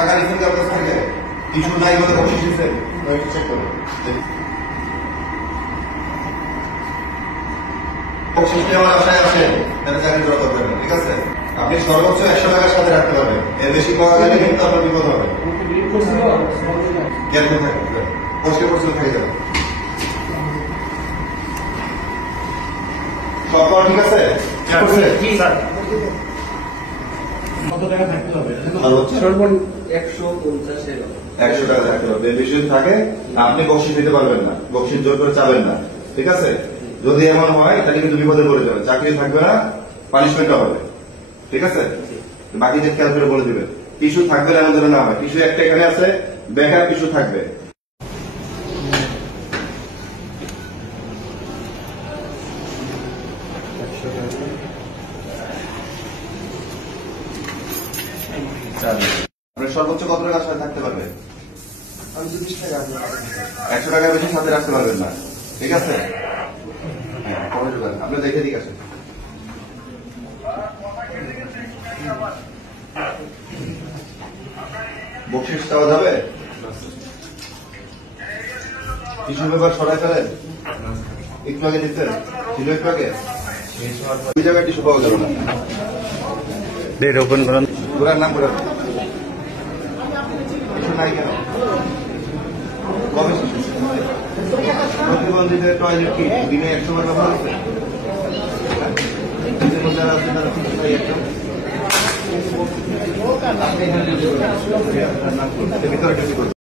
টাকা রিফান্ড করার কাছ থেকে কিছু নাই বলে বসিয়ে দিচ্ছে চেক করো বকশিসটা আমার আশায় আছে তাহলে চাকরি করা দরকার নেই ঠিক আছে আপনি সর্বোচ্চ 100 টাকার সাথে রাখতে পারবেন এর বেশি পাওয়া গেলে কিন্তু আপনার বিপদ হবে কেন থাকবে পোস্টে পোস্টে থেকে যাবে সব ঠিক আছে কত টাকা থাকতে হবে? সর্বনিম্ন 150 টাকা থাকতে হবে বেশি থাকে আপনি বকশিস দিতে পারবেন না বকশিস জোর করে চাবেন না ঠিক আছে যদি এমন হয় তাহলে কিন্তু বিপদে পড়ে যাবে চাকরি থাকবে না পানিশমেন্ট হবে ঠিক আছে বাকিদের খেয়াল করে বলে দিবেন টিস্যু থাকবে না এমন যেন না হয় টিস্যু একটা এখানে আছে ব্যাকআপ টিস্যু থাকবে আপনার সর্বোচ্চ কত টাকার সাথে থাকতে পারবে 100 টাকার বেশি সাথে রাখতে পারবেন না ঠিক আছে আপনি দেখে ঠিক আছে বকশিস চাওয়া যাবে কিছু ব্যাপার সরাই ফেলেন একটু আগে দিচ্ছেন ছিল একটু আগে ওই জায়গায় টিস্যু পাওয়া যাবে না ওপেন করেন পুরার নাম করে কিছু নাই কেন কবে প্রতিবন্ধীদের টয়লেট কি দিনে 100 বার ব্যবহার আছে যারা আছে তারা কিছু নাই একটা ভিতরে